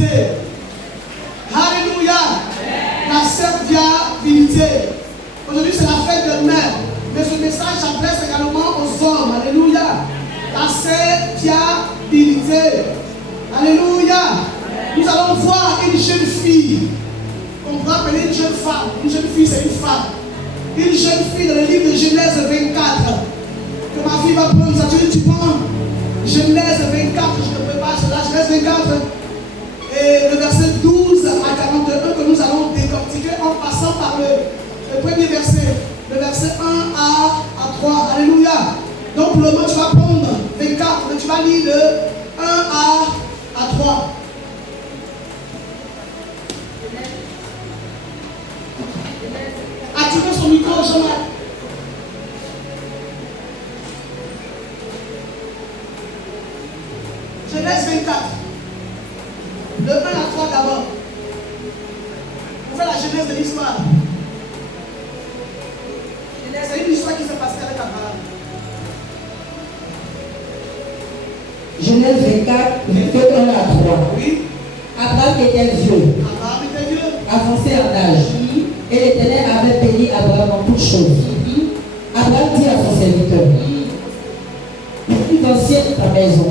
serviabilité. Alléluia. La serviabilité. Aujourd'hui, c'est la fête de mère. Mais ce message s'adresse également aux hommes. Alléluia. La serviabilité. Alléluia. Nous allons voir une jeune fille. On pourrait appeler une jeune femme. Une jeune fille, c'est une femme. Une jeune fille dans le livre de Genèse 24. Que ma fille va prendre. Ça, tu prends Genèse 24. Je te prépare cela. Genèse 24. Et le verset 12 à 41 que nous allons décortiquer en passant par le premier verset. Le verset 1 à 3. Alléluia. Donc pour le moment, tu vas prendre 24. Mais tu vas lire de 1 à 3. Activez son micro, Jean-Marc. Genèse 24. De 1 à 3 d'abord. On fait la genèse de l'histoire. C'est une histoire qui s'est passée avec Abraham. Genèse 24, verset 1 à 3. Oui. Abraham était vieux. Abraham était vieux. Avancé en âge. Et l'Éternel avait béni Abraham en toutes choses. Abraham dit à son serviteur, le plus ancien de ta maison,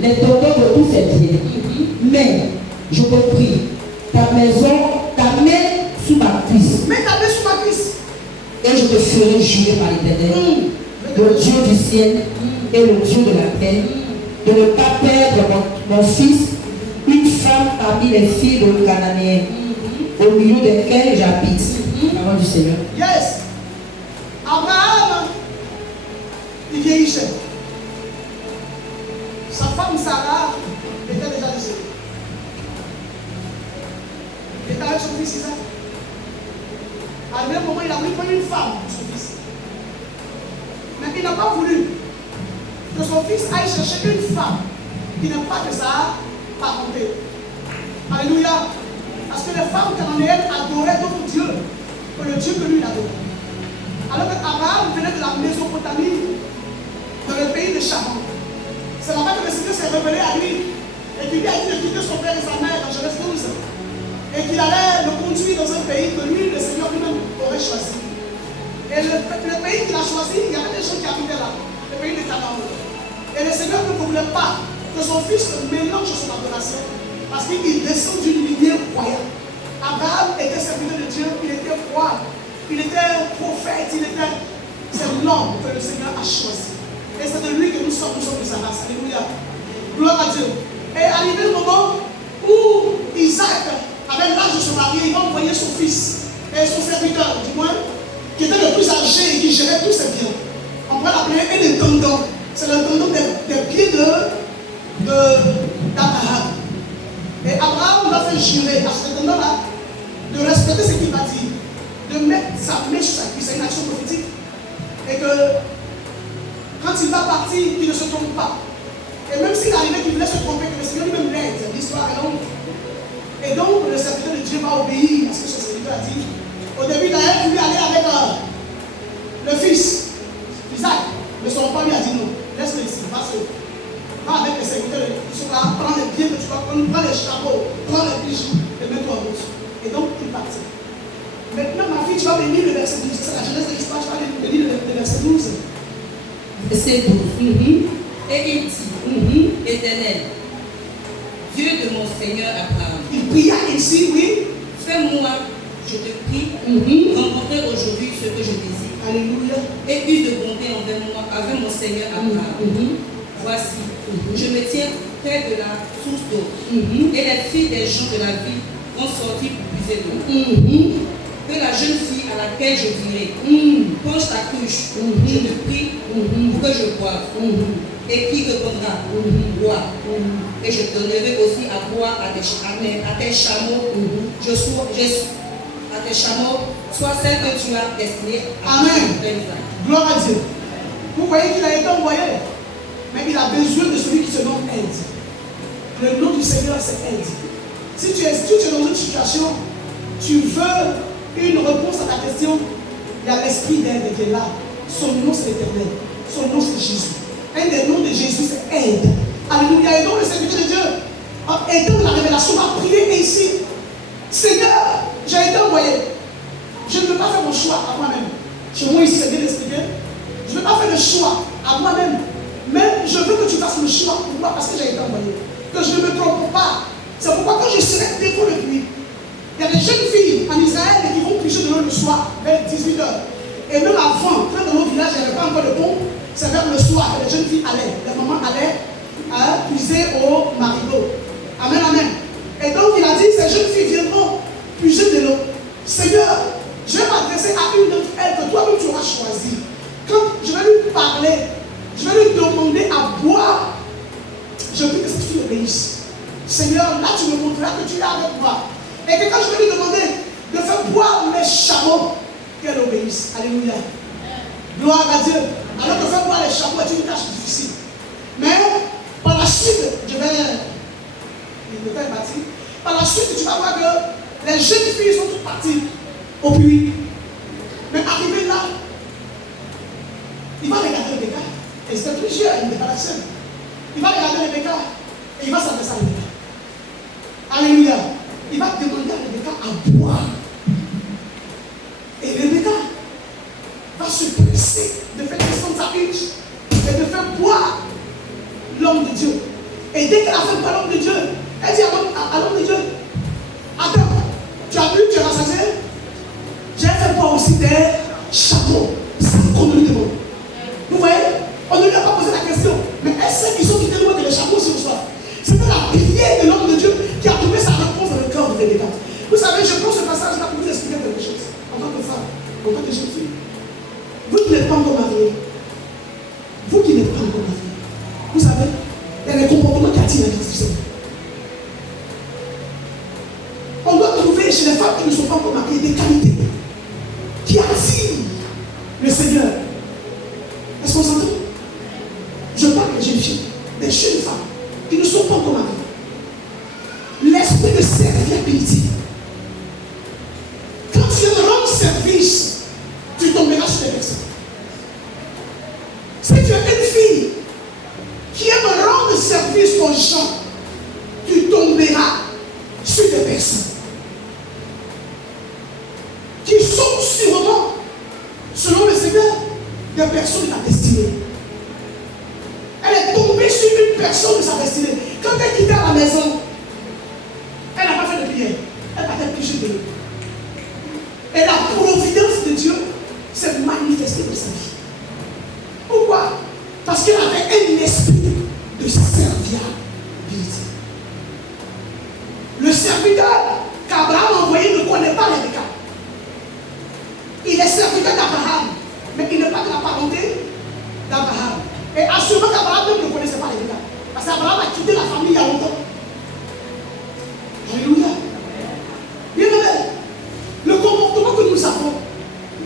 les tendons de tous ses pieds. Mais, je te prie, ta maison, ta main sous ma cuisse. Mets ta main sous ma cuisse. Et je te ferai jurer par l'Éternel, le Dieu du ciel et le Dieu de la terre, de ne pas perdre mon fils, une femme parmi les filles de Cananéen, au milieu desquelles j'habite. Parole du Seigneur. Yes. Abraham, il vieillissait. Sa femme Sarah était déjà décédée. Il était avec son fils Isaac. À un moment, il a voulu prendre une femme pour son fils. Mais il n'a pas voulu que son fils aille chercher une femme qui n'est pas de sa parenté. Alléluia. Parce que les femmes cananéennes adoraient d'autres dieux que le Dieu que lui adorait. Alors que Abraham venait de la Mésopotamie, dans le pays de Charan. C'est là-bas que le Seigneur s'est révélé à lui et qu'il lui a dit de quitter son père et sa mère dans Genèse 12 et qu'il allait le conduire dans un pays que lui, le Seigneur lui-même, aurait choisi. Et le pays qu'il a choisi, il y avait des gens qui habitaient là, le pays de Canaan. Et le Seigneur ne voulait pas que son fils mélange son adoration parce qu'il descend d'une lignée royale. Abraham était serviteur de Dieu, il était roi, il était prophète, c'est l'homme que le Seigneur a choisi. Et c'est de lui que nous sommes de sa race. Alléluia. Gloire à Dieu. Et arrivé le moment où Isaac, avec l'âge de se marier, il va envoyer son fils et son serviteur, du moins, qui était le plus âgé et qui gérait tous ses biens. On pourrait l'appeler un intendant. C'est l'intendant des biens d'Abraham. Et Abraham va faire jurer à cet intendant-là de respecter ce qu'il va dire, de mettre sa main sur sa cuisse, c'est une action prophétique. Et que quand il va partir, qu'il ne se trompe pas. Et même s'il arrivait qu'il voulait se tromper, que le Seigneur lui-même l'aide, l'histoire est longue. Et donc le serviteur de Dieu va obéir à ce que son serviteur a dit. Au début d'ailleurs, il voulait aller avec le fils, Isaac. Mais son père lui a dit non, laisse-le ici, va seul. Va avec les serviteurs, ils sont là, prends les biens que tu vas prendre, prends les chapeaux, prends les bijoux et mets-toi en route. Et donc il partit. Maintenant, ma fille, tu vas venir le verset 12. C'est la jeunesse de l'histoire, tu vas venir le verset 12. Verset 12. Et il dit, Éternel, Dieu de mon Seigneur Abraham. Il pria ainsi, oui. Fais-moi, je te prie, rencontrer aujourd'hui ce que je désire. Alléluia. Et use de bonté envers moi, avec mon Seigneur Abraham. Voici, je me tiens près de la source d'eau. Et les filles des gens de la ville vont sortir pour puiser l'eau. Que la jeune fille à laquelle je dirai, penche ta cruche, je te prie pour que je boive. Et qui répondra, bois. Et je donnerai aussi à boire à tes chameaux. À tes chameaux, soit celle que tu as destinée à Amen. Gloire à Dieu. Vous voyez qu'il a été envoyé, mais il a besoin de celui qui se nomme aide. Le nom du Seigneur, c'est aide. Si tu es dans une situation, tu veux une réponse à ta question, il y a l'esprit d'aide qui est là. Son nom, c'est l'Éternel. Son nom, c'est Jésus. Un des noms de Jésus, c'est aide. Alléluia. Et donc, le serviteur de Dieu étant la révélation, va prier ainsi. Seigneur, j'ai été envoyé. Je ne veux pas faire mon choix à moi-même. Chez moi ici, c'est bien expliqué. Je ne veux pas faire le choix à moi-même. Mais je veux que tu fasses le choix pour moi parce que j'ai été envoyé. Que je ne me trompe pas. C'est pourquoi quand je serai défaut de pluie, il y a des jeunes filles en Israël qui vont pêcher de l'eau le soir, vers 18h. Et même avant, quand dans nos villages, il n'y avait pas encore de pompe, c'est vers le soir que les jeunes filles allaient. Les mamans allaient puiser au marigot. Amen, amen. Et donc il a dit, ces jeunes filles viendront puiser de l'eau. Seigneur, je vais m'adresser à une d'entre elles que toi-même tu auras choisie. Quand je vais lui parler, je vais lui demander à boire. Je veux que cette fille obéisse. Seigneur, là tu me montreras que tu es avec moi. Et que quand je vais lui demander de faire boire mes chameaux, qu'elle obéisse. Alléluia. Gloire à Dieu. Alors de faire boire les chameaux est une tâche difficile. Mais par la suite, je vais le faire bâtir. Par la suite, tu vas voir que les jeunes filles sont toutes parties au puits. Mais arrivé là, il va regarder Rebecca. Et c'était plusieurs, il n'était pas la seule. Il va regarder Rebecca et il va s'adresser à Rebecca. Alléluia. Il va demander à Rebecca à boire. Et Rebecca va se presser de faire descendre sa huche et de faire boire l'homme de Dieu. Et dès qu'elle a fait boire l'homme de Dieu, elle dit à l'homme de Dieu, attends, tu as bu, tu as rassasié? J'ai fait boire aussi des chapeaux. C'est qu'on lui demande. Vous voyez, on ne lui a pas posé la question, mais elle sait qu'ils sont quittés loin que les chapeaux aussi au soir. C'était la prière de l'homme de Dieu qui a trouvé sa réponse dans le cœur de Rebecca. Vous savez, je prends ce passage là pour vous expliquer quelque chose. En tant que femme, en tant que jeune fille. Vous qui n'êtes pas encore mariés, vous qui n'êtes pas encore mariés, vous savez, il y a des comportements qui attirent la discussion. On doit trouver chez les femmes qui ne sont pas encore mariées des qualités qui attirent le Seigneur. Est-ce qu'on s'entend? Je parle des jeunes filles, des jeunes femmes qui ne sont pas encore mariées. L'esprit de serviabilité. Quand tu viens de rendre service, tu tomberas sur les personnes. Si tu es une fille qui aime rendre service aux gens, tu tomberas sur des personnes qui sont sûrement, selon le Seigneur, des personnes de ta destinée. Elle est tombée sur une personne de sa destinée. Quand elle quittait la maison, elle n'a pas fait de prière. Elle partait piger de l'eau. Et la providence de Dieu s'est manifestée dans sa vie. Pourquoi? Parce qu'elle avait un esprit de serviabilité. Le serviteur qu'Abraham a envoyé ne connaît pas Rebecca. Il est serviteur d'Abraham, mais il n'est pas de la parenté d'Abraham. Et assurément qu'Abraham même ne connaissait pas Rebecca. Parce qu'Abraham a quitté la famille il y a longtemps. Alléluia. Bien aimé, le comportement que nous avons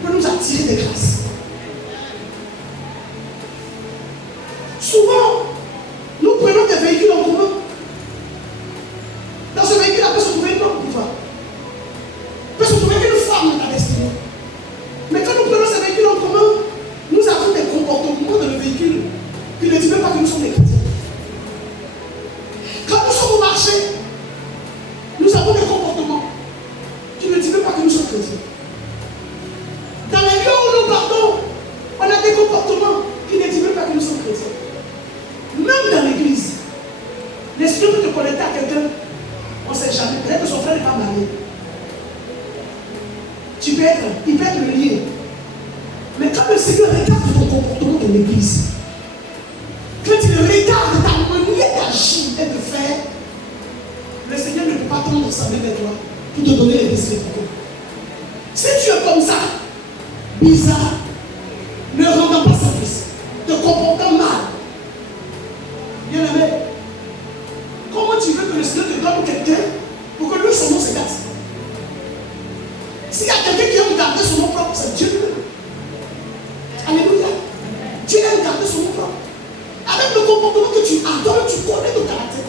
peut nous attirer des grâces. Souvent, nous prenons des véhicules en commun. Dans ce véhicule, il peut se trouver un homme pour toi. Il peut se trouver une femme dans ta destinée. Mais quand nous prenons ces véhicules en commun, nous avons des comportements dans le véhicule qui ne disent même pas que nous sommes des chrétiens. Quand nous sommes au marché, nous avons des comportements qui ne disent même pas que nous sommes chrétiens. Dans les lieux où nous partons, on a des comportements qui ne disent même pas que nous sommes chrétiens. Même dans l'église, l'esprit peut te connecter à quelqu'un, on ne sait jamais, peut-être que son frère n'est pas marié. Il peut être le lien. Mais quand le Seigneur regarde ton comportement dans l'église, quand il regarde ta manière d'agir et de faire, le Seigneur ne peut pas tendre sa main vers toi pour te donner les désirs de ton cœur. Si tu es comme ça, bizarre, ne rendant pas service, te comportant mal, bien aimé, comment tu veux que le Seigneur te donne quelqu'un pour que lui, son nom se gâte? S'il y a quelqu'un qui aime garder son nom propre, c'est Dieu. Alléluia. Dieu aime garder son nom propre. Avec le comportement que tu adores, tu connais ton caractère.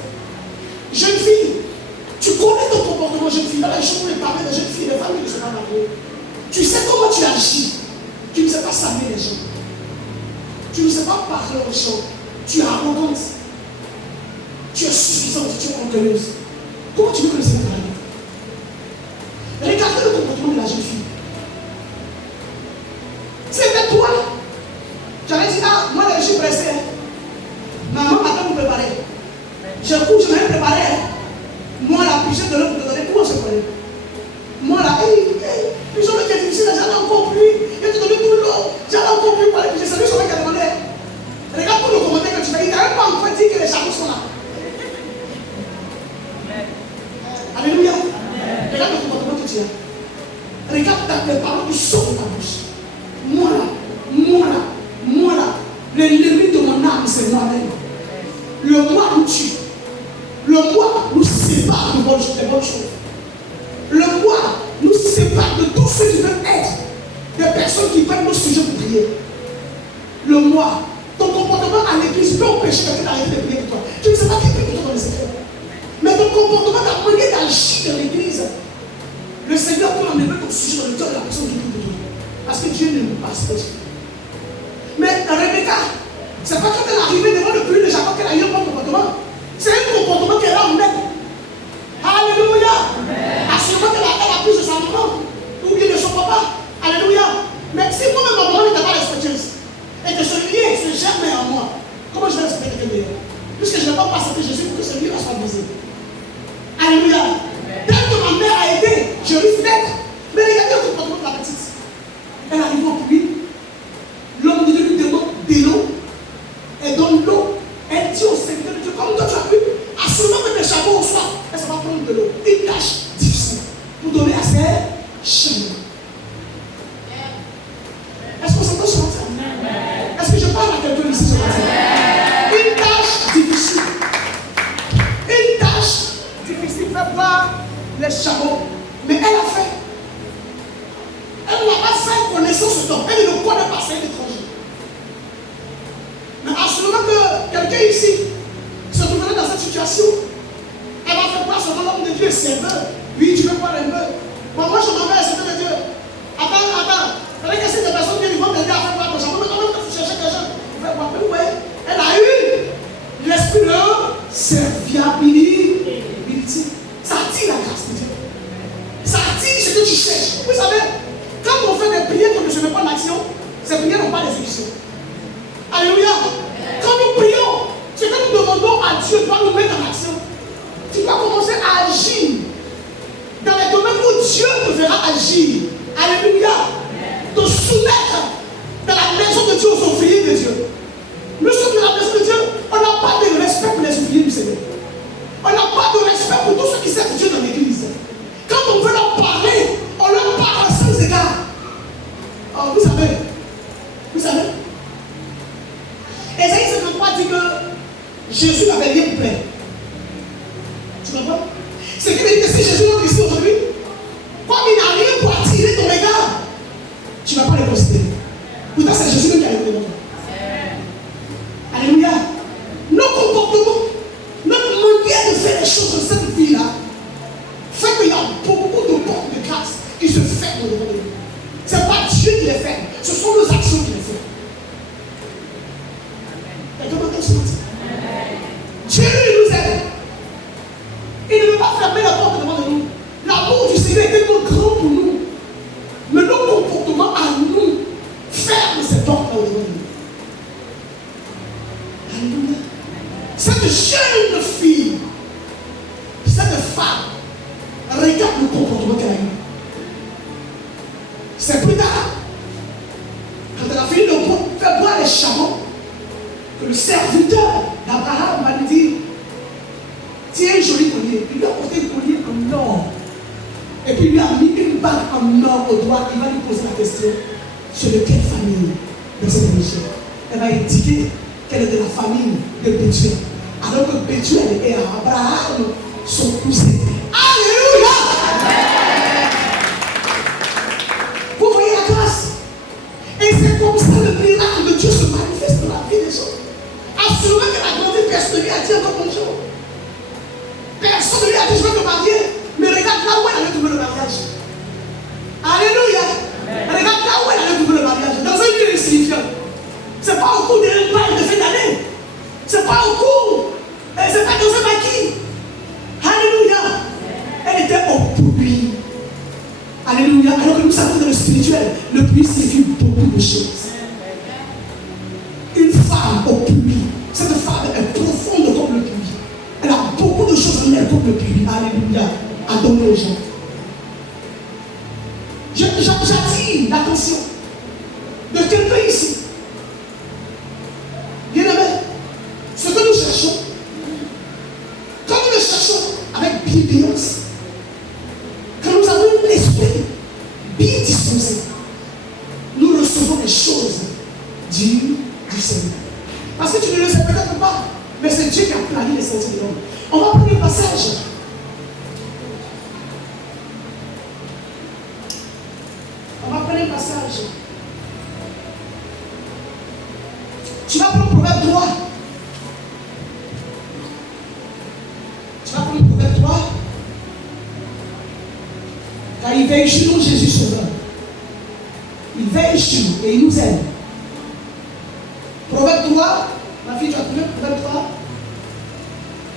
Jeune fille, tu connais ton comportement, jeune fille. Dans les choses où on parle des jeunes filles, des femmes qui ne sont pas mariées. Tu sais comment tu agis. Tu ne sais pas saluer les gens. Tu ne sais pas parler aux gens. Tu es arrogante. Tu es suffisante, tu es orgueilleuse. Comment tu veux que le Seigneur t'arrive? Regardez le comportement de la jeune fille. C'était toi. J'avais dit, ah, moi je suis pressée. Hein. Maman m'attend pour préparer. Je couche, je vais préparer. Moi la puissance de l'eau pour te donner. Comment se connaît? Moi là, puis j'en ai qui est difficile, j'allais encore plus. Il a te donné tout l'eau. J'allais encore plus parler. Puis j'ai salué celui qui a demandé. Regarde tous les commentaires que tu fais. Il n'a même pas encore dit que les chameaux sont là. Alléluia. Regarde le comportement que tu as. Regarde les paroles qui sortent de ta bouche. Moi là, l'ennemi de mon âme, c'est moi-même. Le moi nous tue. Le moi nous sépare des bonnes choses. Le moi nous sépare de tous ceux qui veulent être des personnes qui prennent nos sujets pour prier. Le moi, ton comportement à l'église peut empêcher quelqu'un d'arrêter de prier pour toi. Tu ne sais pas qui prie pour toi dans le secret. Mais ton comportement, ta manière d'agir dans l'église, le Seigneur peut enlever ton sujet dans le cœur de la personne qui prie pour toi. Parce que Dieu ne nous passe pas. Mais Rebecca, c'est pas quand elle est arrivée devant le puits de Jacob qu'elle a eu un bon comportement. C'est un comportement qu'elle a en elle. Alléluia. À ce moment qu'elle a pris de sa maman ou bien de son papa. Alléluia. Mais si moi-même ma maman n'était pas respectueuse et que ce lien se germait en moi, comment je vais respecter quelqu'un d'autre? Puisque je ne vais pas passer que Jésus pour que ce lien soit brisé. Alléluia. Dès que ma mère a été, je risque d'être. Mais regardez le comportement de la petite. Elle arrive au puits. L'homme de Dieu lui demande de l'eau. Elle donne l'eau. Elle dit au Seigneur de Dieu, comme toi tu as vu, à ce moment que les chameaux au soir, elle va prendre de l'eau. Une tâche difficile pour donner à ses chameaux. Est-ce qu'on s'entend ce matin? Est-ce que je parle à quelqu'un ici ce matin? Une tâche difficile. Une tâche difficile fait voir les chameaux. Mais elle a fait. Elle n'a pas fait connaissance d'homme. Elle ne connaît pas, c'est un étranger. Mais à ce moment que quelqu'un ici se trouverait dans cette situation, elle va faire voir ce l'homme de Dieu est serveur. Oui, tu veux voir un peu. Moi, je m'en vais à serveur de Dieu. Attends. Avec que ces personnes qui vont m'aider à faire voir ton chameau, mais quand tu cherches quelqu'un, ouais, elle a eu l'esprit de serviabilité. Ça attire la grâce de Dieu. Ça attire ce que tu cherches. Vous savez, quand on fait des prières qu'on ne se met pas en action, ces prières n'ont pas d'exécution. Alléluia. Quand nous prions, ce que nous demandons à Dieu doit nous mettre en action. Tu dois commencer à agir dans les domaines où Dieu te verra agir. Alléluia. Te soumettre dans la maison de Dieu aux ouvriers de Dieu. Nous sommes dans la maison de Dieu, on n'a pas de respect pour les ouvriers du Seigneur. On n'a pas de respect pour tous ceux qui servent Dieu dans l'église. Quand on veut leur parler, on leur parle sans égard. Oh, vous savez, Ésaïe 53 dit que Jésus n'avait rien pour plaire. Tu comprends? Ce qui veut dire que si Jésus est ici aujourd'hui, comme il n'a rien pour attirer ton regard, tu ne vas pas le considérer. Pourtant, c'est Jésus qui a été devant toi. Alléluia. Nos comportements, notre manière de faire les choses de cette vie-là, fait qu'il y a beaucoup de portes de grâce qui se ferment devant nous. Ce n'est pas Dieu qui les ferme, ce sont nos actions qui les ferment. Dieu nous aide. Il ne veut pas fermer la porte devant nous. L'amour du Seigneur est tellement grand pour nous. Mais nos comportements à nous ferment ces portes-là devant nous. Alléluia. Cette jeune fille, cette femme, regarde le comportement qu'elle a eu. C'est plus tard, quand elle a fini de faire boire les chameaux, que le serviteur d'Abraham m'a dit, tiens un joli collier. Il lui a porté un collier en or. Et puis il lui a mis une bague en or au doigt. Il va lui poser la question, sur de quelle famille dans cette région? Elle va indiquer qu'elle est de la famille de Bethuel. Alors que Bethuel est Abraham, son cousin. Alléluia! Vous voyez la grâce? Et c'est comme ça le miracle de Dieu se manifeste dans la vie des gens. Assurément qu'elle a grandi, personne ne lui a dit encore bonjour. Personne ne lui a dit je vais te marier. Mais regarde là où elle allait trouver le mariage. Alléluia. Regarde là où elle allait trouver le mariage. Dans un lieu insignifiant. Ce n'est pas au cours d'un bal de fin d'année. Ce n'est pas au cours. Ce n'est pas dans un maquis. Alléluia. pluie. Alléluia. Alors que nous savons dans le spirituel, le pluie signifie beaucoup de choses. Une femme au pluie, cette femme est profonde comme le pluie. Elle a beaucoup de choses en elle comme le pluie. Alléluia. À donner aux gens. J'attire l'attention de quelqu'un ici. Bien aimé, ce que nous cherchons, quand nous le cherchons avec bienveillance, quand nous avons l'esprit bien disposé, nous recevons les choses du Seigneur. Parce que tu ne le sais peut-être pas, mais c'est Dieu qui a plané les sentiers de l'homme. On va prendre le passage. On va prendre un passage. Tu vas prendre Proverbe 3. Tu vas prendre Proverbe 3. Car il veille sur nous, Jésus Sauveur. Il veille sur nous et il nous aime. Proverbe 3. Ma fille, tu as trouvé Proverbe 3.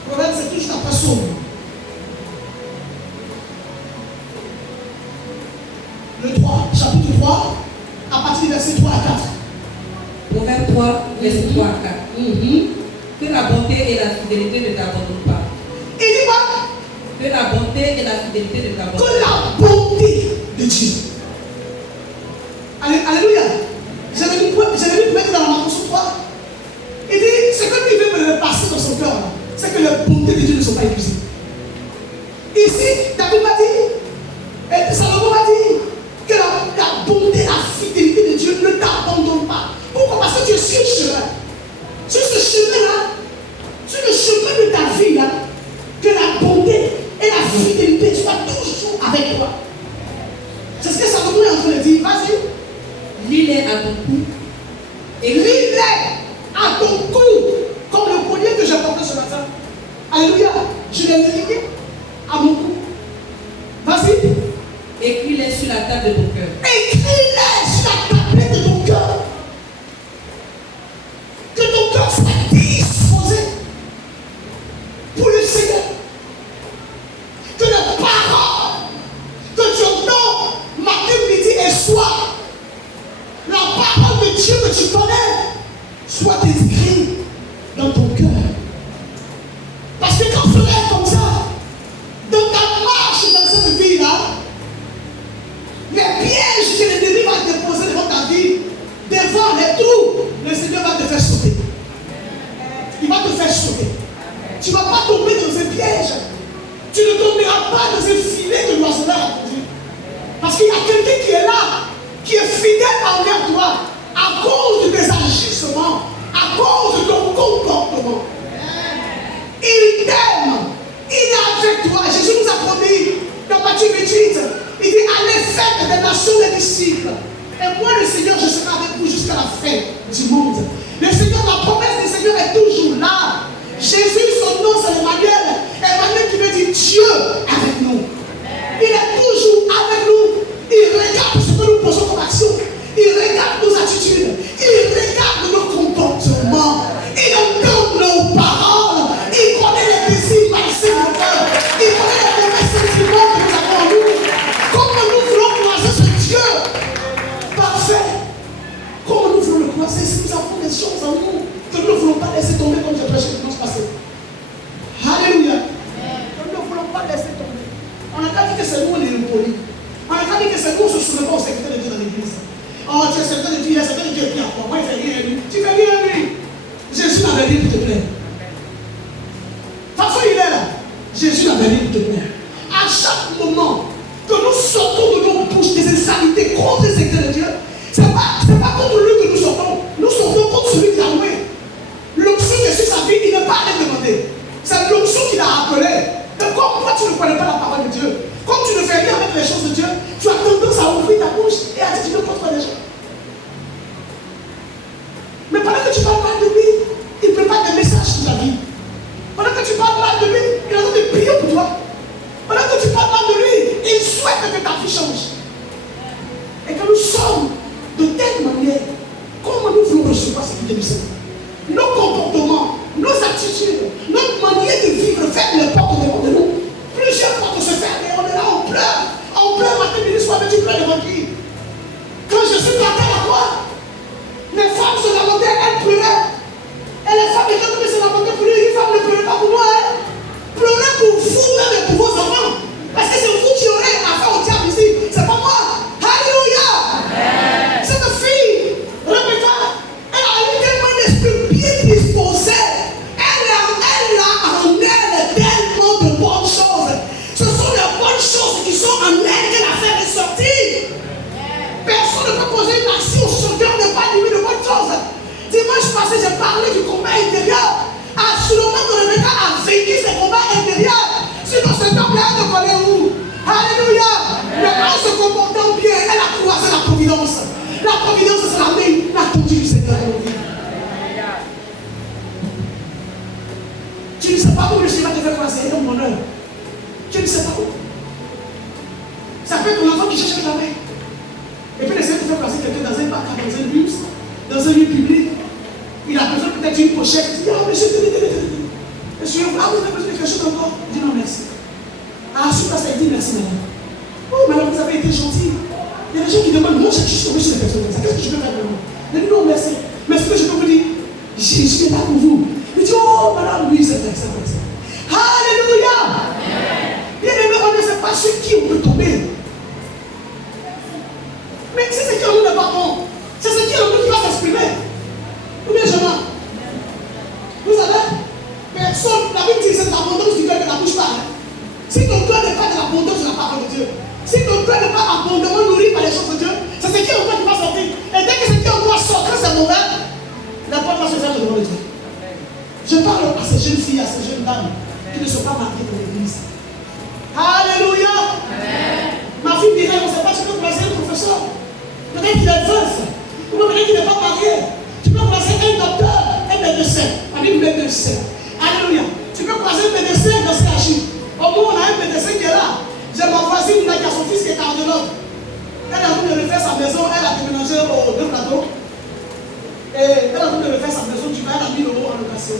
Proverbe, c'est tout juste après Psaume. Le 3, chapitre 3, à partir du verset 3 à 4. Proverbe 3, verset 3 à 4. Que la bonté et la fidélité ne t'abandonnent pas. Il dit quoi? Que la bonté et la fidélité ne t'abandonnent pas. Que la bonté de Dieu. Alléluia. J'avais dit mettre dans la Marcos 3. Il dit, ce que lui veut me repasser dans son cœur, c'est que les bontés de Dieu ne sont pas épuisées. Ici, David m'a dit, et Salomon m'a dit, que la bonté, la fidélité de Dieu ne t'abandonne pas. Pourquoi? Parce que tu es sur le chemin. Sur ce chemin-là, sur le chemin de ta vie, là, que la bonté et la fidélité soient toujours avec toi. C'est ce que Salomon est en train de dire. Vas-y. Lis-les à ton cou. Et lis-les à ton cou. Comme le collier que j'ai porté ce matin. Alléluia. Je l'ai lié à mon cou. Vas-y. Écris-les sur la table de ton cœur. Écris-les sur la tablette de ton cœur. Que ton cœur soit disposé pour le Seigneur. Que les paroles que tu entends matin, midi et soir, la parole de Dieu que tu connais, soit inscrite dans ton cœur. Parce que quand tu es comme ça, dans ta marche dans cette vie-là, les pièges que l'ennemi va déposer devant ta vie, devant les trous, le Seigneur va te faire sauter. Il va te faire sauter. Tu ne vas pas tomber dans un piège. Tu ne tomberas pas dans un filet de l'oiseleur à ton Dieu. Parce qu'il y a quelqu'un qui est là, qui est fidèle envers toi, à cause de tes agissements, à cause de ton comportement. Il t'aime. Il est avec toi. Jésus nous a promis dans Matthieu 28. Il dit, allez faire des nations des disciples. Et moi, le Seigneur, je serai avec vous jusqu'à la fin du monde. Le Seigneur, la promesse du Seigneur est toujours là. Jésus, son nom, c'est Emmanuel. Emmanuel qui veut dire Dieu avec nous. Il est toujours avec nous. Il regarde ce que nous posons comme action. Il regarde nos attitudes. Il regarde nos comportements. Il entend nos paroles. Il connaît les désirs malsains de nos cœurs. Il connaît les mauvais sentiments que nous avons en nous. Comment nous voulons croiser ce Dieu parfait? Comment nous voulons le croiser si nous avons des choses en nous que nous ne voulons pas laisser tomber comme j'ai prêché dimanche passé? Alléluia. Nous ne voulons pas laisser tomber. On n'a pas dit que c'est nous, on est impolis. On n'a pas dit que c'est nous, on ne se souvient pas au secrétaire de Dieu dans l'église. Oh, tu es secrétaire de Dieu, il y a secrétaire de Dieu qui a quoi? Moi, il fait rien à lui. Tu fais rien à lui. Jésus n'avait rien pour te plaire. De toute façon, il est là. Jésus n'avait rien pour te plaire. À chaque moment que nous sortons de nos bouches des insanités contre les secrétaires de Dieu, ce n'est pas contre lui que nous sortons. Nous sortons contre celui qui l'a loué. L'onction qui est sur sa vie, il n'est pas allé demander. C'est l'onction qui l'a appelé. Et comme toi, tu ne connais pas la parole de Dieu, comme tu ne fais rien avec les choses de Dieu, tu as tendance à ouvrir ta bouche et à dire tu veux contre les gens. Mais pendant que tu parles mal de lui, il prépare des messages pour ta vie. Pendant que tu parles mal de lui, il est en train de prier pour toi. Pendant que tu parles mal de lui, pour vous-même et pour vos enfants. Parce que c'est vous qui aurez affaire au diable ici. C'est pas moi. Alléluia. Cette fille, Rebecca, elle a eu tellement d'esprit bien disposé. Elle a en elle tellement de bonnes choses. Ce sont les bonnes choses qui sont en elle qu'elle a fait ressortir. Personne ne peut poser une action sur Dieu, ne pas dire de bonnes choses. Dimanche passé, j'ai parlé du combat intérieur. Absolument que Rebecca a vécu ses combats intérieurs. Sinon, cet homme-là ne connaît où. Alléluia. Mais en se comportant bien, elle a croisé la providence. La providence, c'est la main, la conduite du Seigneur dans nos vies. Tu ne sais pas où le Seigneur te fait croiser ton bonheur. Tu ne sais pas où. Ça peut être ton enfant qui cherche la main. Et puis, le Seigneur te fait croiser quelqu'un dans un parc, dans un bus, dans un lieu public. Il a besoin peut-être d'une pochette. Il dit, ah, monsieur, monsieur, ah, vous avez besoin de quelque chose encore? Il dit, non, merci. Ah, je suis passé, il dit, merci, madame. Oh, madame, vous avez été gentille. Il y a des gens qui demandent, moi, je suis tombé sur les personnes comme ça. Qu'est-ce que je peux faire pour vous? Il dit, non, merci. Mais ce que je peux vous dire, je suis là pour vous. Il dit, oh, madame, oui, c'est vrai, c'est vrai. Alléluia. Bien aimé, on ne sait pas sur qui on peut tomber. Mais c'est ce qui en nous n'est pas bon. C'est ce qui en nous qui va s'exprimer. Ou bien je mens. Vous savez, personne, la Bible dit que c'est l'abondance du cœur que la bouche parle. Si ton cœur n'est pas de l'abondance de la parole de Dieu, si ton cœur n'est pas abondamment nourri par les choses de Dieu, c'est ce qui est en toi qui va sortir. Et dès que ce qui est en toi sort, quand c'est mauvais, la porte va se faire devant Dieu. Je parle à ces jeunes filles, à ces jeunes dames qui ne sont pas mariées dans l'église. Alléluia. Ma fille dirait, on ne sait pas, tu peux placer un professeur. Peut-être qu'il est veuf, ou peut-être qu'il n'est pas marié. Tu peux croiser un docteur, un médecin. On dit médecin. Alléluia. Tu peux croiser un médecin dans ce cas-ci. Au moins, on a un médecin qui est là. J'ai ma voisine qui a son fils qui est cardiologue. Elle a voulu refaire sa maison. Elle a déménagé au deux plateaux. Et elle a voulu refaire sa maison. Tu vas, elle a 1000 € en location.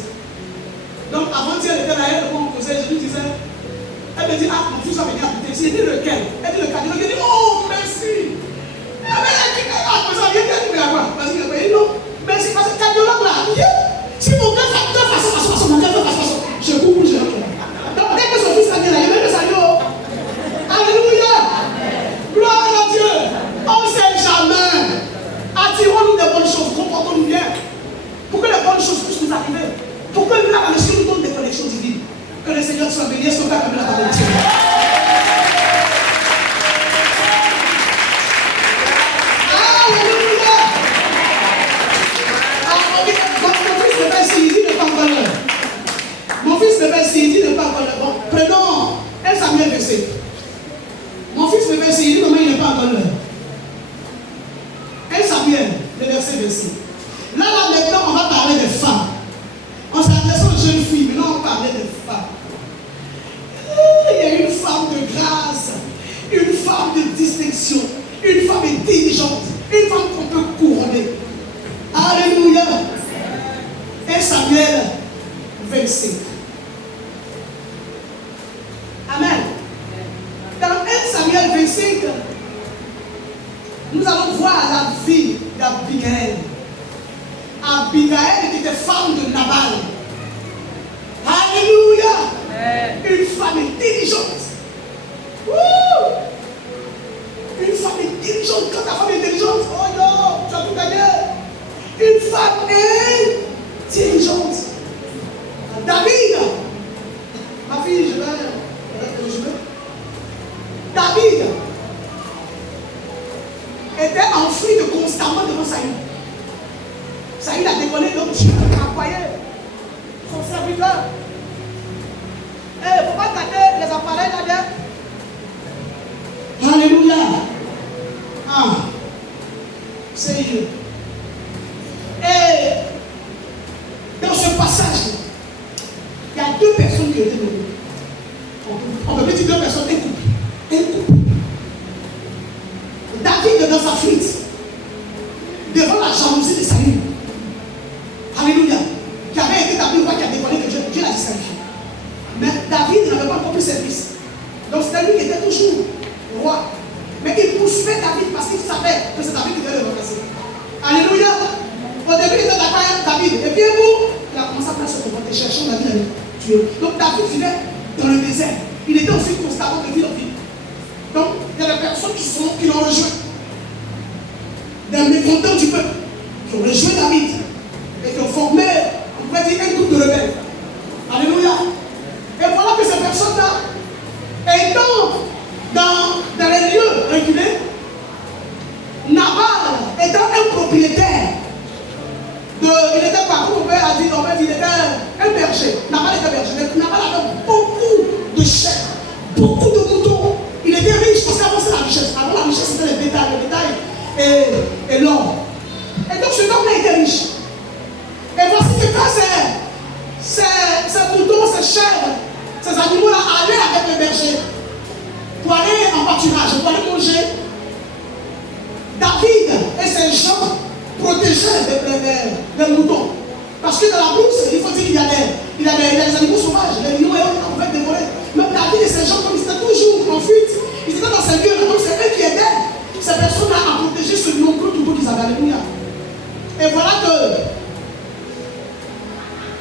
Donc, avant-hier, elle était là. Elle me posait. Je lui disais. Elle me dit, ah, mon fils va venir habiter. J'ai dit lequel? Elle dit le cardiologue. Elle dit, oh, merci. Elle dit, ah, mais ça vient de quoi? Parce qu'il a dit non. Mais c'est parce que le cardiologue là, si mon cœur fait façon, mon cœur fait façon, je coupe, je rentre. Donc dès que son fils a dit là, il y a même le salut. Alléluia. Gloire à Dieu. On ne sait jamais. Attirons-nous des bonnes choses, comportons-nous bien. Pour que les bonnes choses puissent nous arriver. Pour que la mission nous donne des connexions divines. Que le Seigneur soit béni. Est-ce qu'on peut acclamer la parole du Seigneur? Mon fils me fait signe, il dit ne pas encore l'heure. Bon, prenons 1 Samuel 25. Mon fils me fait signe, il dit comment il n'est pas encore l'heure. 1 Samuel, le verset 26. Là, maintenant, on va parler des femmes. On s'adresse aux jeunes filles, mais là, on parlait des femmes. Il y a une femme de grâce, une femme de distinction, une femme intelligente, une femme qu'on peut couronner. Alléluia. 1 Samuel 25. Amen. Dans 1 Samuel 25, nous allons voir la vie d'Abigail. Abigail qui était femme de Nabal. Alléluia. Une femme intelligente. Wouh! Une femme intelligente. Quand ta femme est intelligente, oh non, tu as tout gagné. Une femme intelligente. David, ma fille, je vais. David était enfoui de constamment devant Saül. Saül a déconné, donc Dieu a envoyé son serviteur. Il ne faut pas garder les appareils là-dedans. Alléluia. Ah, Seigneur. Et dans ce passage, il y a deux personnes qui étaient venues. On peut dire deux personnes, un couple. Un couple. David dans sa fuite, devant la jalousie de Saül. Alléluia. Qui avait été David, roi qui a dévoilé que Dieu l'a disqualifié. Mais David n'avait pas compris service. Donc c'était lui qui était toujours roi. Mais il poursuivait David parce qu'il savait que c'est David qui devait le remplacer. Alléluia. Au début, il était d'accord avec David. Et puis, il a commencé à faire ce combat. Cherchant David à le tuer. Donc David venait dans le désert. Il était aussi constamment de ville en ville. Donc, il y a des personnes qui l'ont rejoint. Des mécontents du peuple qui ont rejoint David et qui ont formé, on pourrait dire, un groupe de rebelles. Alléluia. Et voilà que ces personnes-là, étant dans les lieux régulés, Nabal étant un propriétaire il était pas, comme mon père a dit, en fait, il était un berger. Nabal était berger. Nabal avait beaucoup de chèvres, beaucoup de moutons. Il était riche parce qu'avant c'est la richesse. Avant la richesse c'était le bétail et l'or. Et donc cet homme-là était riche. Et voici que quand ces moutons, ces chèvres, ces animaux-là allaient avec le berger pour aller en pâturage, pour aller manger, David et ses gens protégeaient les moutons. Parce que dans la brousse, il faut dire qu'il y a des animaux sauvages, les lions et autres qui pouvaient dévorer. Même David et ses gens, comme ils étaient toujours en fuite, ils étaient dans ces lieux, donc c'est eux qui aidaient ces personnes-là à protéger ce nombreux troupeau qu'ils avaient. Alléluia. Et voilà que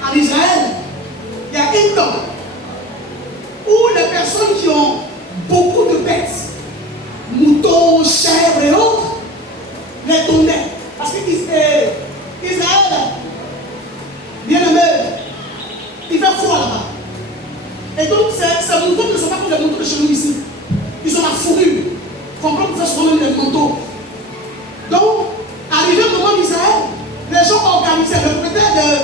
en Israël, il y a un temps où les personnes qui ont beaucoup de bêtes, moutons, chèvres et autres, les donnaient. Parce que Israël, bien aimé, il fait froid là-bas. Et donc, ces moutons ne sont pas comme les moutons de chez nous ici. Ils ont la fourrure. Comme on fait souvent même les manteaux. Donc, arrivé au moment d'Israël, les gens organisaient, le propriétaire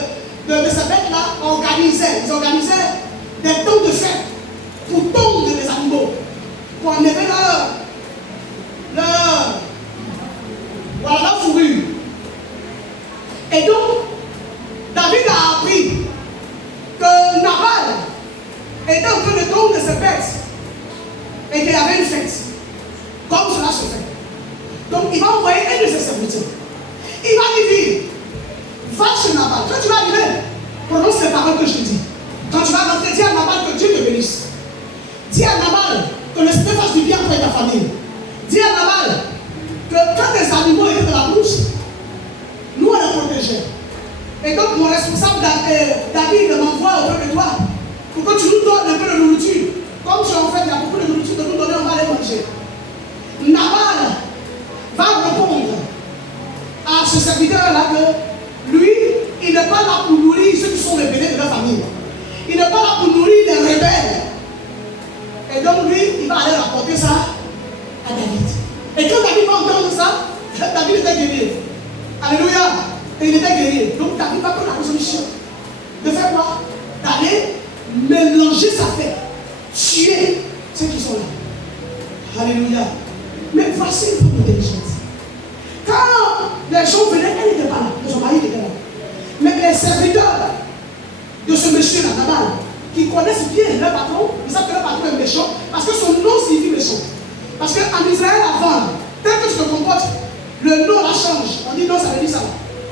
de ces bêtes-là ils organisaient des temps de fête pour tondre les animaux, pour enlever leur fourrure. Et donc, David a appris que Nabal était en train de tondre ses bêtes et qu'il y avait une fête. Comme cela se fait. Donc, il va envoyer un de ses serviteurs. Il va lui dire, va chez Nabal. Quand tu vas arriver, prononce les paroles que je te dis. Quand tu vas rentrer, dis à Nabal que Dieu te bénisse. Dis à Nabal que le Seigneur fasse du bien pour ta famille. Dis à Nabal que quand les animaux étaient dans la bouche, nous on les protégeait. Et donc mon responsable David m'envoie auprès de toi pour que tu nous donnes un peu de nourriture. Comme tu en fais, il y a beaucoup de nourriture de nous donner, on va aller manger. Nabal va répondre à ce serviteur-là que lui, il n'est pas là pour nourrir ceux qui sont rebelles de leur famille. Il n'est pas là pour nourrir les rebelles. Et donc lui, il va aller rapporter ça à David. Et quand David va entendre ça, David était guéri. Alléluia. Et il était guéri. Donc David va prendre la résolution de faire quoi? D'aller mélanger sa fête, tuer ceux qui sont là. Alléluia. Mais voici une forme d'intelligence. Quand les gens venaient, elle n'était pas là, son mari était là. Mais les serviteurs de ce monsieur-là, Nabal, qui connaissent bien leur patron, ils savent que leur patron est méchant, parce que son nom signifie méchant. Parce qu'en Israël avant, tel que tu te comportes, le nom la change. On dit non, ça veut dire ça.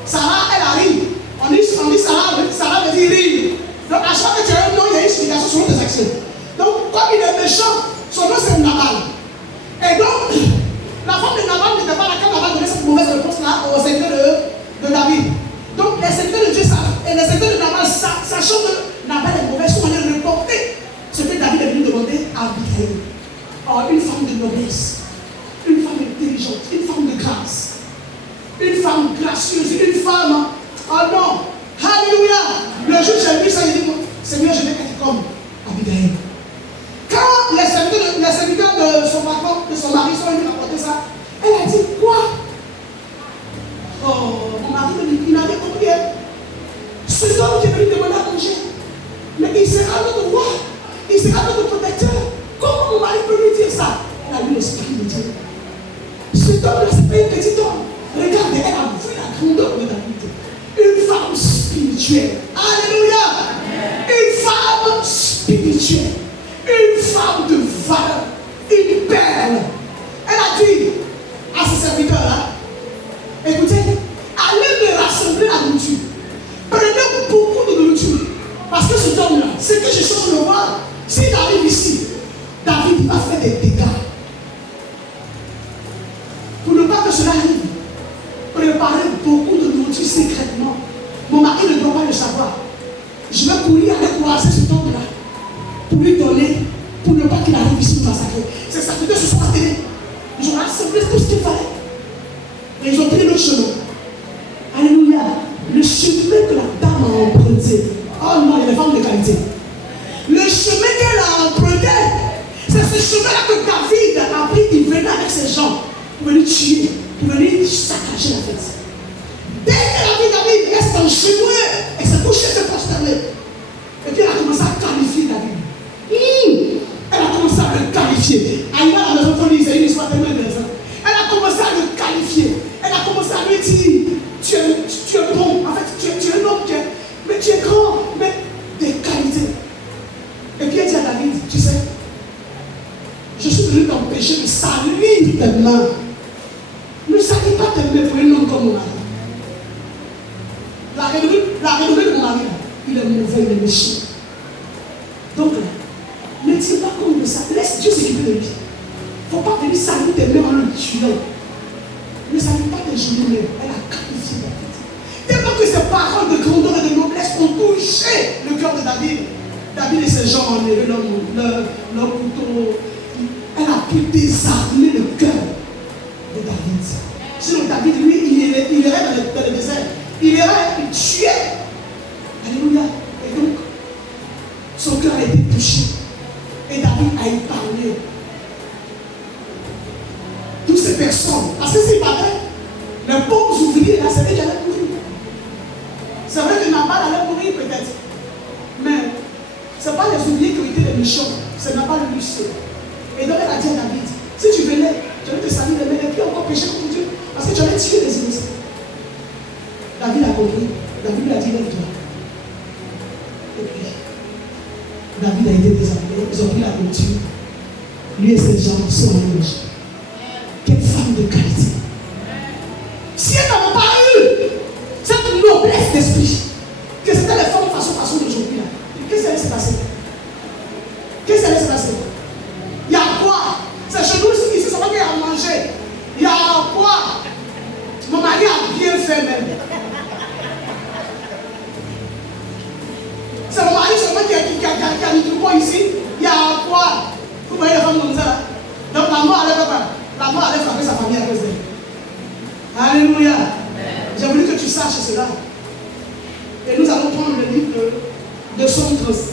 Sarah, elle arrive. On dit Sarah veut dire rire. Donc à chaque fois que tu as un nom, il y a une explication selon tes actions. Donc comme il est méchant, son nom c'est Nabal. Et donc, la femme de Nabal n'était pas là quand Nabal donnait cette mauvaise réponse-là au serviteur de David. Donc, les serviteurs de Dieu savent, et les serviteurs de Nabal, sachant que Nabal est mauvais, sont allés reporter ce que David est venu demander à Abigail. Oh, une femme de noblesse, une femme intelligente, une femme de grâce, une femme gracieuse, une femme. Oh non, alléluia. Le jour où j'ai vu ça, il dit, Seigneur, je vais être comme Abigail. Quand les serviteurs de son patron, de son mari sont venus rapporter ça, elle a dit quoi? Oh, mon mari, il m'avait compris. Cet homme qui est venu demander à manger, mais il sera notre roi, il sera notre protecteur. Comment mon mari peut lui dire ça? Elle a lu l'esprit de Dieu. Cet homme-là, c'est pas un petit homme. Regardez, elle a vu la grandeur de David. Une femme spirituelle. Alléluia. Une femme spirituelle. Une femme de valeur, une perle. Elle a dit à ses serviteurs-là, écoutez, allez me rassembler la nourriture. Prenez beaucoup de nourriture. Parce que cet homme-là, ce que je cherche de voir, s'il arrive ici, David va faire des dégâts. Pour ne pas que cela arrive, préparez beaucoup de nourriture secrètement. Mon mari ne doit pas le savoir. Je vais courir aller croiser cet homme-là pour lui donner difficile de massacrer. Ces sacrificateurs se sont attelés. Ils ont rassemblé tout ce qu'il fallait. Et ils ont pris le chemin. Alléluia. Le chemin que la dame a emprunté. Oh non, il y a des femmes de qualité. Le chemin qu'elle a emprunté, c'est ce chemin-là que David a pris. Il venait avec ses gens pour venir tuer, pour venir saccager la fête. Dès qu'elle a vu David, elle s'est enchaînée, elle s'est couchée, elle s'est prosternée. Et puis elle a commencé à qualifier David. Elle a commencé à le qualifier. Arrivé à la maison, c'est une histoire tellement intéressante. Elle a commencé à le qualifier. Elle a commencé à lui dire, tu es bon, en fait, tu es un homme, mais tu es grand, mais des qualités. Et puis elle dit à David, tu sais, je suis venu t'empêcher de salir tes mains. Ne salis pas tes mains pour un homme comme mon mari. La renommée de mon mari, il est mauvais, il est méchant. Donc, ne dis pas comme ça. Laisse Dieu s'occuper de lui. Il ne faut pas venir salir tes mains en le tuant. Ne salis pas tes jolies mains. Elle a qualifié David. Tellement que ces paroles de grandeur et de noblesse ont touché le cœur de David. David et ses gens ont enlevé leur couteau. Elle a pu désarmer le cœur de David. Sinon, David, lui, il irait dans le désert. Il irait, il tuait. Alléluia. Et donc, son cœur a été touché. Et David a épargné toutes ces personnes. Parce que s'il battait, les pauvres ouvriers, là, c'est eux qui allaient mourir. C'est vrai que Nabal allait mourir peut-être. Mais ce n'est pas les ouvriers qui ont été les méchants. C'est Nabal lui seul. Et donc elle a dit à David, si tu venais, tu allais te salir les mains et puis encore pécher contre Dieu. Parce que tu allais tuer les innocents. David a compris. David lui a dit, lève-toi. Et puis, David a été désarmé. Ils ont pris la monture. Lui et ses gens sont en loge. Quelle femme de qualité. Si elle n'avait pas eu cette noblesse d'esprit, que c'était les femmes façon d'aujourd'hui, qu'est-ce qui allait se passer? Qu'est-ce qui allait se passer? Il y a quoi? C'est chez nous ici, c'est pas qu'il y a à manger. Il y a quoi? Mon mari a bien fait même. C'est mon mari seulement qui a mis tout ici. Il y a quoi? Vous voyez les femmes comme ça? Donc la mort allait faire quoi? La mort allait frapper sa famille à cause d'elle. Alléluia. J'ai voulu que tu saches cela. Et nous allons prendre le livre de Somme 37.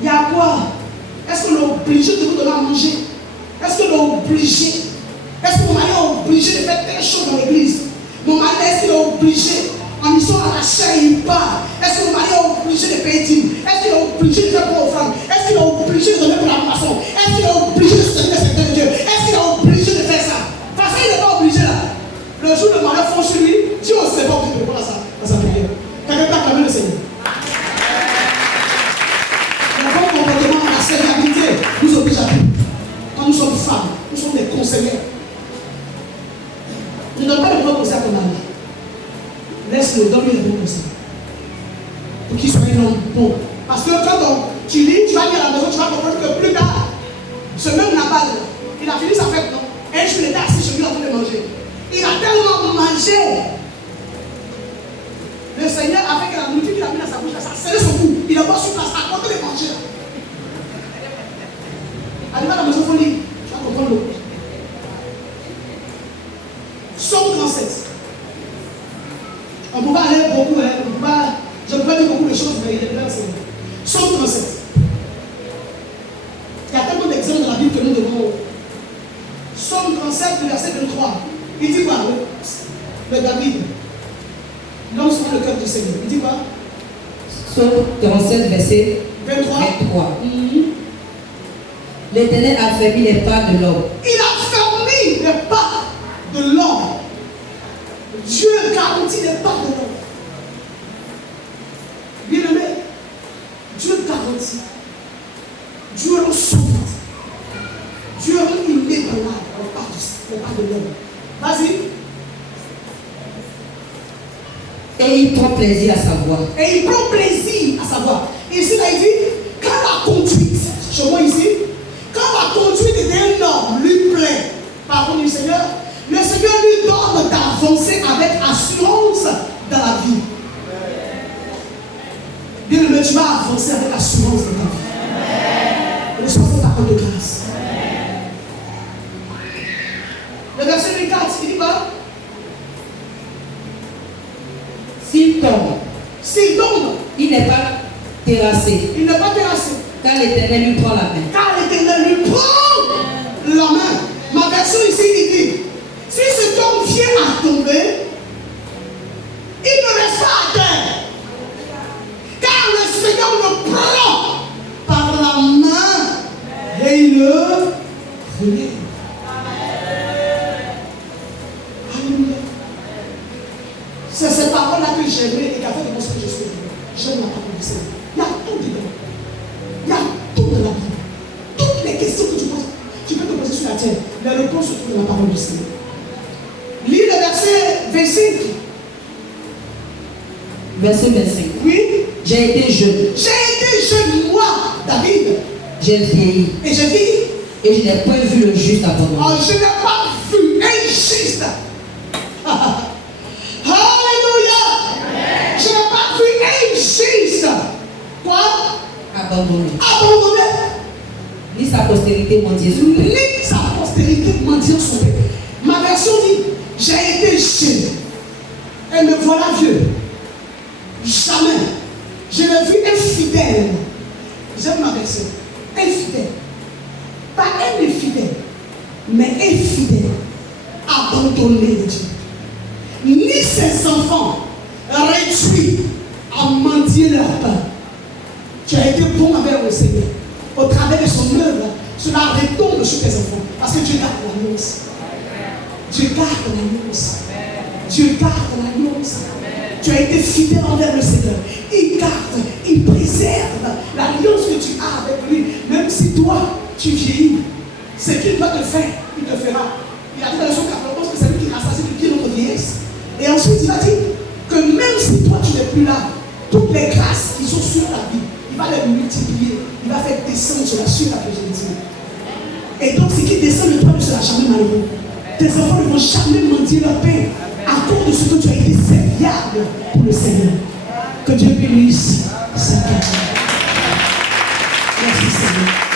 Il y a quoi? Est-ce qu'on est obligé de nous donner à manger? Est-ce qu'on est obligé? Est-ce que mon mari est obligé de faire telle chose dans l'église? Mon mari, est-ce qu'il est obligé? En mission à la chair, il part. Est-ce que mon mari est obligé de payer dîme? Est-ce qu'il est obligé de faire pour aux femmes? Est-ce qu'il est obligé de donner pour la moisson? Est-ce qu'il est obligé de soutenir le secteur de Dieu? Est-ce qu'il est obligé de faire ça? Parce qu'il n'est pas obligé là. Le jour de malheur fond sur lui, Dieu ne sait pas obligé de répondre à sa prière. Quelqu'un peut acclamer le Seigneur. Le bon comportement, la sérénité nous oblige à tout. Quand nous sommes femmes, nous sommes des conseillers. Ne donne pas le bon conseil à ton mari. Laisse-le, donne-lui le bon conseil. Pour qu'il soit un homme bon. Parce que quand tu lis, tu vas lire à la maison, tu vas comprendre que plus tard, ce même Nabal, il a fini sa fête, non? Un jour, il était assis chez lui en train de manger. Il a tellement mangé. Le Seigneur a fait que la nourriture qu'il a mis dans sa bouche, ça a serré son cou. Il n'a pas su place à côté de manger. Arrivé à la maison, il faut lire. Tu vas comprendre le coup. Somme 37. On pouvait aller beaucoup, je pouvais dire beaucoup de choses, mais il est bien enseigné. Somme 37. Il y a tellement d'exemples dans la Bible que nous devons. Somme 37, verset 23. Il dit quoi? Le David. L'homme sur le cœur du Seigneur. Il dit quoi? Somme 37, verset 23. L'Éternel a fermé les pas de l'homme. Il a fermé les pas de l'homme. Dieu garantit les pas de l'homme. Bien aimé, Dieu garantit. Dieu nous sauve. Dieu il met dans l'âme les pas de l'homme. Vas-y. Et il prend plaisir à savoir. Et il prend plaisir à savoir. Ici, là, il dit, quand la conduite, je vois ici, quand la conduite d'un homme lui plaît, pardon du Seigneur, le Seigneur lui donne d'avancer avec assurance dans la vie. Bien aimé, tu vas avancer avec assurance dans ta vie. Reçois cette parole de grâce. Le verset 24, il dit quoi? S'il tombe, il n'est pas terrassé. Il n'est pas terrassé. Car l'Éternel lui prend la main. Car l'Éternel lui prend la main. Ma version ici, il dit, si cet homme vient à tomber, il ne reste pas à terre. Car le Seigneur le prend par la main et il le relève. Alléluia. C'est cette parole-là que j'aimais et qui a fait de moi ce que je suis. J'aime la parole du Seigneur. Il y a tout dedans. Il y a tout dans la Bible. Toutes les questions que tu poses, tu peux te poser sur la terre. Les réponses se trouvent dans la parole du Seigneur. Lis le verset 25. Verset 25. Oui. J'ai été jeune. Moi, David. J'ai vieilli. Et j'ai vieilli. Et je n'ai pas vu le juste abandonné. Oh, je n'ai pas vu un juste. Alléluia. Je n'ai pas vu un juste. Quoi? Abandonné. Abandonné. Ni sa postérité mendier son père. Ni sa postérité mendier son père. Ma version dit, j'ai été jeune. Et me voilà vieux. Jamais. Je l'ai vu infidèle. J'aime ma version. Infidèle. Pas un infidèle, mais infidèle. Abandonné de Dieu. Ni ses enfants réduits à mendier leur pain. Tu as été bon avec le Seigneur. Au travers de son œuvre, cela retombe sur tes enfants. Parce que Dieu garde l'alliance. Dieu garde l'alliance. Dieu garde l'alliance. Tu as été fidèle envers le Seigneur. Il garde, il préserve l'alliance que tu as avec lui. Même si toi, tu vieillis, ce qu'il doit te faire, il te fera. Il a dit dans le son 91 que c'est lui qui rassasie de pied notre vieillesse. Et ensuite, il a dit que même si toi, tu n'es plus là, toutes les grâces qui sont sur ta vie, il va les multiplier. Il va faire descendre sur la progéniture. Et donc, ce qui descend de toi ne sera jamais malheureux. Tes enfants ne vont jamais mendier leur pain à cause de ce que tu as été serviable pour le Seigneur. Que Dieu bénisse. Merci Seigneur.